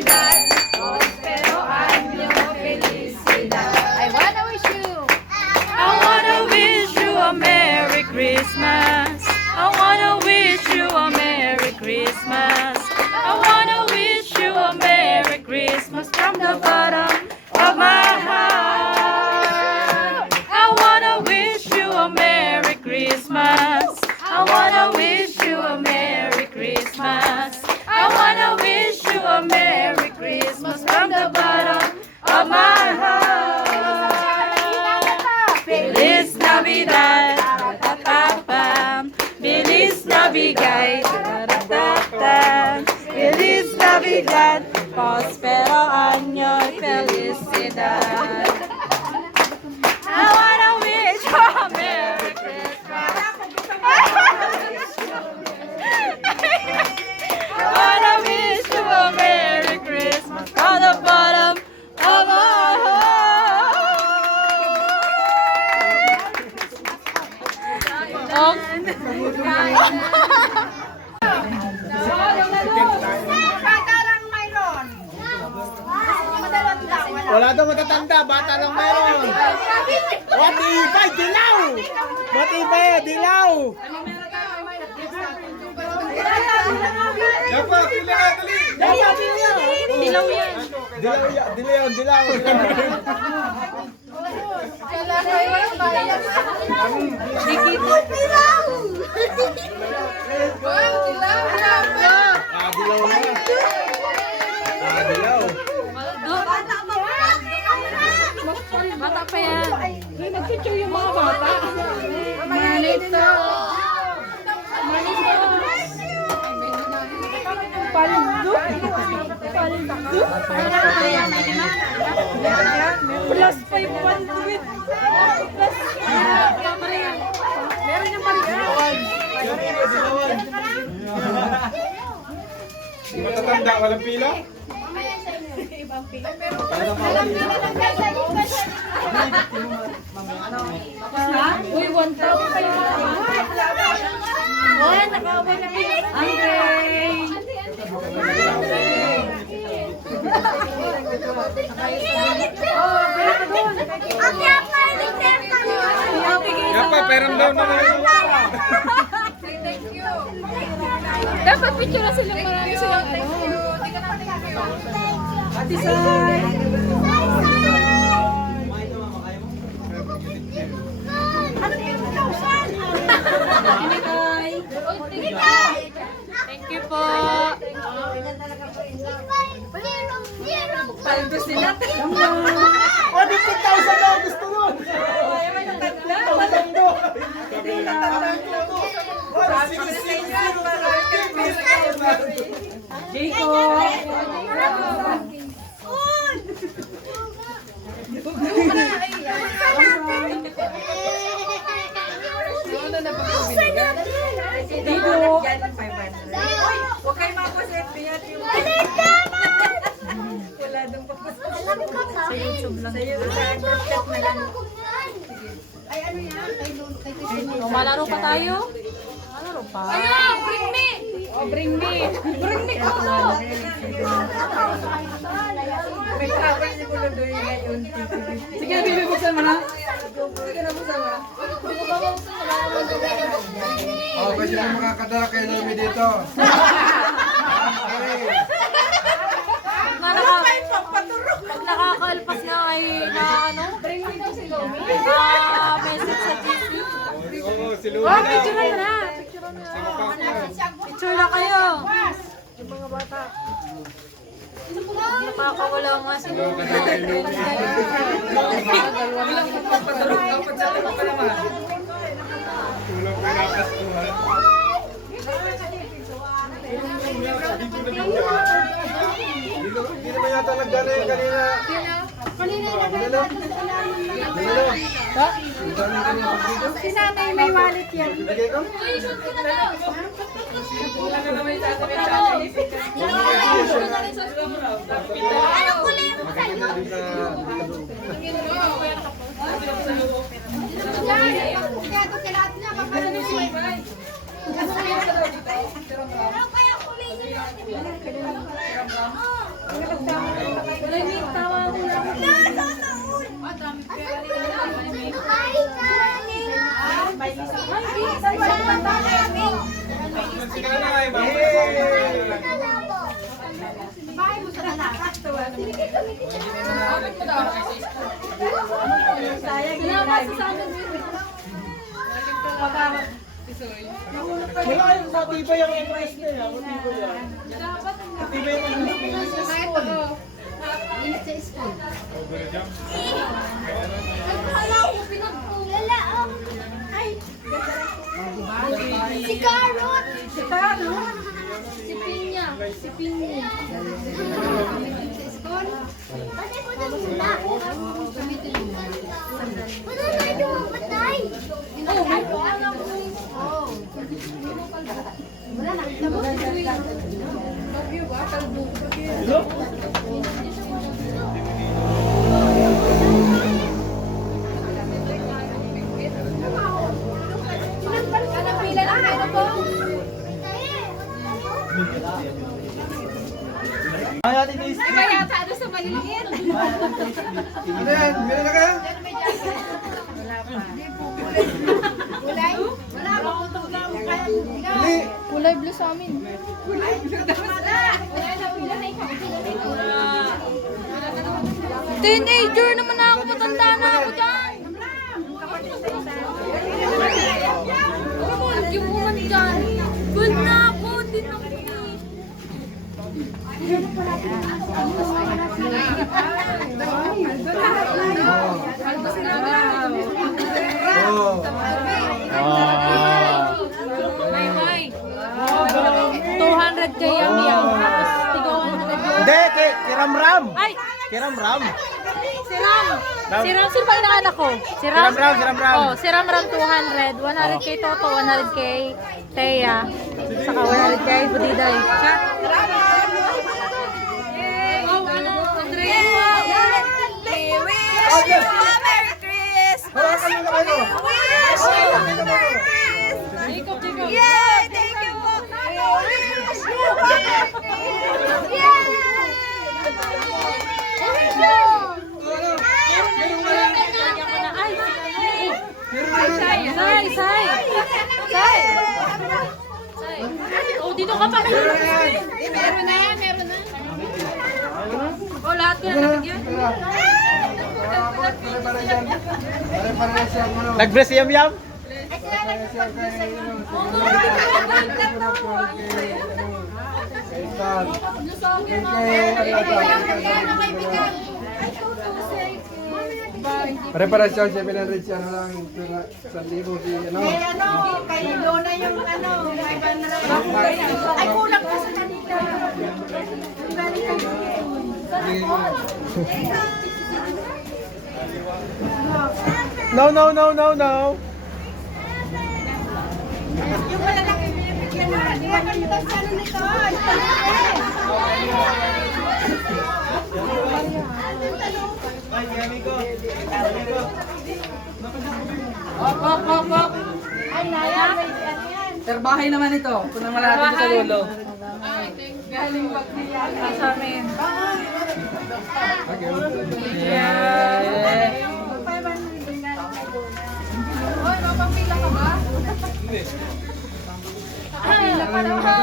Navidad, prospero año, felicidad. I wanna wish you a Merry Christmas. I wanna wish you a Merry Christmas. I wanna wish you a Merry Christmas from the bottom of my heart. I wanna wish you a Merry Christmas. I wanna wish you a Merry Christmas. I wanna wish you a Merry Christmas from the bottom of my heart. Feliz Navidad, ta-ta-ta-pam. Feliz Navidad, ta-ta-ta-ta. Feliz Navidad, prospero año y felicidad. I wanna wish you a Merry Christmas. I wanna wish you a Merry Christmas from the bottom of my heart. Wala daw matatanda, bata lang meron. Matibay, dilaw! Matibay, dilaw! Dapat, Dilaw yan. Dilaw. Dilaw. Bata pa yan. Nag-picture yung mga bata. Manito. Paldo. Plus 500. Meron yung palitan. Matatanda, walang pila? Uy, 1,000. Oh, nakawin na yun. Okay. Yapa, peram daw na mga Dapat picture na silang marami silang ano. Ate Sai. Thank you po. Paldo sila. O, di 10,000 daw gusto nun! Huwag kayo mapasip yan yung... Wala doon papasip. Sa YouTube lang. Sa YouTube na lang. Ay, ano yan? Malaro pa tayo? Malaro pa? Ayaw! Bring me! Oh, bring me! Bring me ko! May travel si Kulo doon ngayon. Sige, bibibuksan mo na. Sige na, buksan mo. O, kasi mo makakadala kayo namin dito. Pag nakakalpas nga ay na ano? Bring me daw si Lomi. Message sa GC. Oo, si Oh, picture na na. Picture na kayo. Yung mga bata. Nakakawala nga si Lomi. Tulong kayo nakastuhan. Hindi naman yata nagdala yung kanina. Si nanay may wallet yan. Lagay ko? Anong kulay mo sa'yo? Kaya ito kailangan niya kapag ano Wala yung matibay ang interest na yan. Matibay yan. Matibay ang interest na yan. Si Carrot! Si Carrot! Si Pinya! Si Pinya! Patay ko na muna! Gamitin mo na. Wala na yung patay! Wala na. Ay, Ate Daisy. Iba yata ano sa maliliit. Ano yan? Bili na kayo? Kulay? Wala ba kung ito lang kaya? Bili. Kulay blue sa amin. Wala na pila na ikaw. Teenager naman na ako, matanda na ako dyan. Ano mo, nagkibuman dyan. Good na ako, din ako. Oh. May. 200 kay Yam Yam. Tapos tigo 100. Hindi, kay Ramram. Ay! Kay Ramram. Si Ram! Si Ram, sino pa yung anak ko? Si Ram? Si Ramram. Oh, si Ram 200. 100 kay Toto, 100 kay Teya. Saka 100 kay Budiday. Chat! Oh, ano? Andre! Okay. Merry Christmas! Wala kami na kayo. Jacob! Yay! Thank you po! Say! Oh, dito ka pa! Meron na yan, meron na. Oh, lahat ko na nabigyan. Nag-bless si Yam Yam? Pare-parasyon, 700 siya na lang. 1,000 si ano. Kay Lona yung ano, ay kulang pa sa kanila. No. Yung malalaki binibigyan na, hindi ka ganito sa ano nito. Ay, Naya, may ano yan. Sir, bahay naman ito. Punang malapit sa dulo. Sa amin. Hoy, mapapila ka ba? Pila pa daw ha!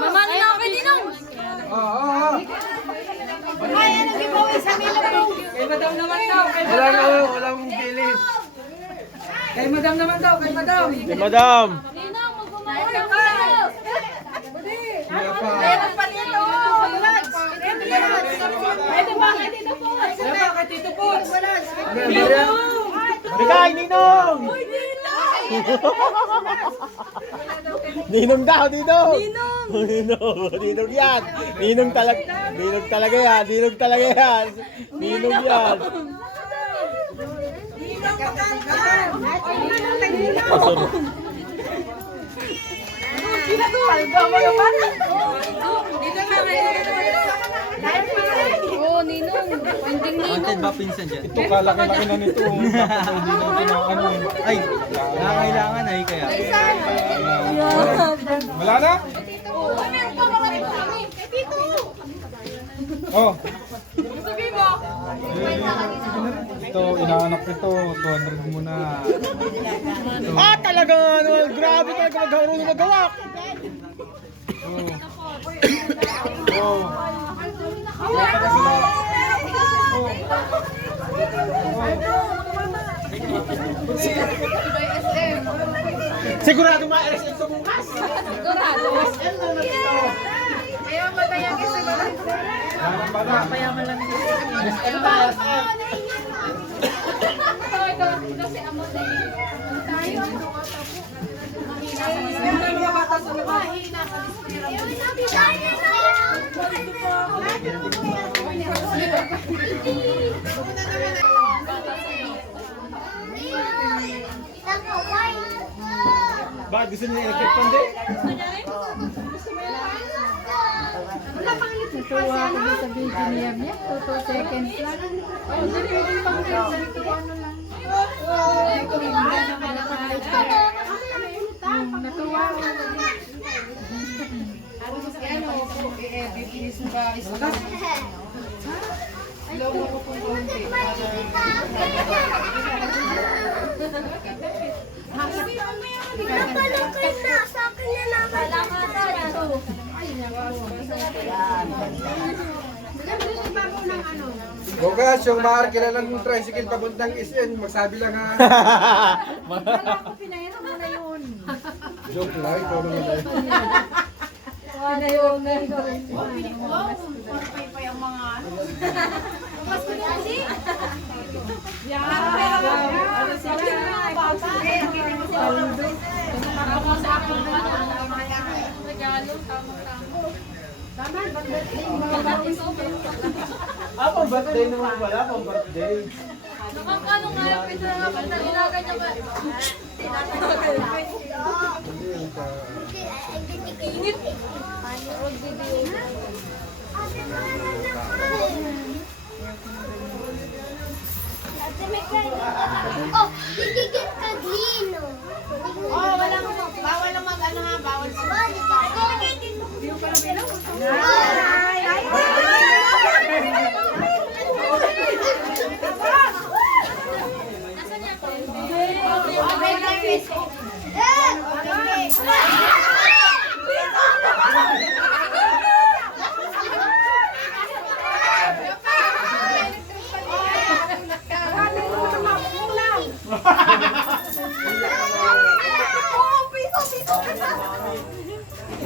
Mama na ako kay Ninong! Kay madam naman daw. Walang pilit. Kay madam naman daw. Kay madam. Si Madam. Ninong, magbumayad ka tayo! Meron pa dito. Pwede ba kay Tito Pots? Diba kay Tito Pots? Bigay, Ninong! Ninong daw, Ninong! Ninong yan! Ninong talaga yan! Ninong yan! Oh, Ninong. Ending Ninong. Wanted ba pinsan dyan? Ito kalaki-laki na nito. Dapat hindi natin na ano. Ay, kailangan ay kaya. Wala na? Oh. Ito, inaanak nito. 200 muna. Ah, talaga! Ano, grabe talaga magharunong magawak. Oh. Sigurado ma-RSM ito bukas? Sigurado. SM na lang ito. Kaya matayang isa ba? Mayaman lang ito. SM na SM. Bakit gusto niya i-electric pan din? Natuwa ako doon sa video niya niya. 2 seconds lang. Oh, hindi pwede pang ano lang. Natuwa ako. Napalungkot na. Sa akin na naman. Bukas, yung maarkila ng tricycle papuntang SN, magsabi lang ha. Pinayaran mo na yun. Joke lang, ikaw naman tayo. Wala yung rin. Ano sila? Ah, pang birthday naman pala, pang birthday. Nakakano nga yung pinarapan na ginaganyan ba? Init. Oh, gigigit ka glino. Oh, walang bawal lang mag ano ha, bawal sa. Ay, ay,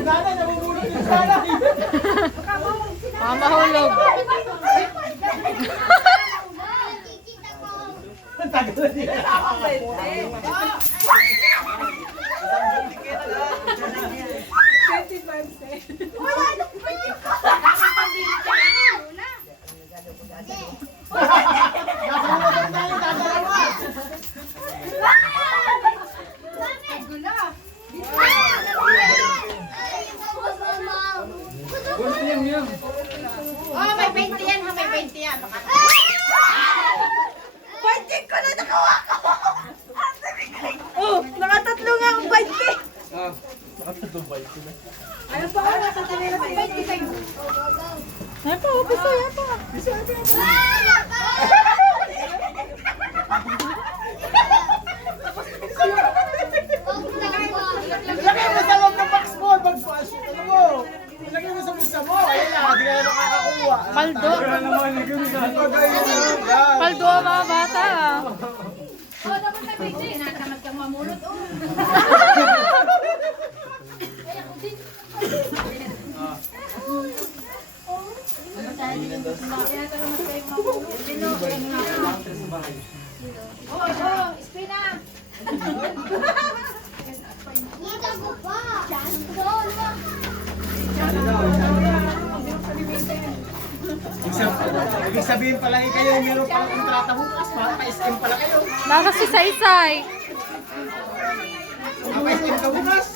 Nanay, nabubulog yung nanay. Baka mahulog. Ang tagal na niya. Oh, may 20 yan ha, may 20 yan. Baka... 20 ko na nakawa ko! Oh, nakatatlo nga ang 20! Ayaw pa ako nasa kanila sa 20 kayo. Yan pa, piso, yan pa. Ilagay mo sa loob ng box mo, mag-flash. Ano mo? Ilagay mo sa bulsa mo. Ayun na, hindi na nakakakuha. Paldo. Pagkain. Paldo ang mga bata. Oh, dapat may 20. Tinatamad kang mamulot. Oh. Oh, spina. Nita ko pa. Ibig sabihin pala kayo, meron pang kontrata bukas. Pa-SM pala kayo. Baka si Saysay. Pa-SM ka bukas.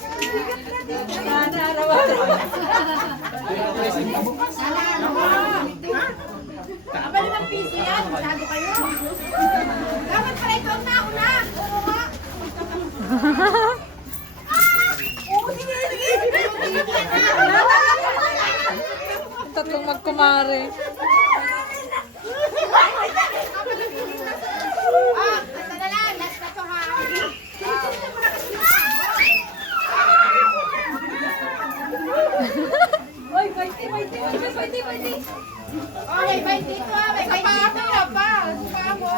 Abali ng piso yan. tatlong magkumare. Ah, ito na lang. Last na to ha. Oy, fighty. Oh, may bite dito ha. May bite dito. Pa. Pa mo.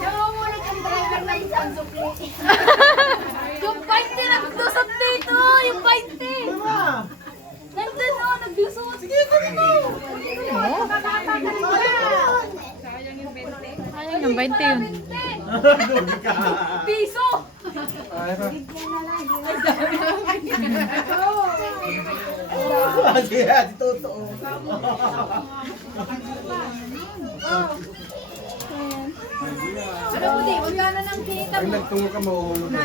Namumulot yung driver ng pansukli. Yung fighty nagdusot dito! Yung fighty! Nandun o, nagdusot! Sige, kunin mo! Sayang yung 20 yun. Piso! Ano po di? Magkano nang kinita Pag mo? nagtungo ka, mauulog na.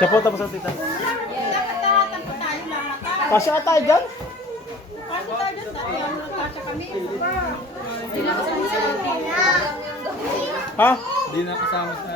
Siya po, tapos ang tita. Dapat tatampo tayo lahat. Kasya ka tayo dyan? Paano tayo dun? Dati ang nagkasya kami. Ha? Hindi na kasama sa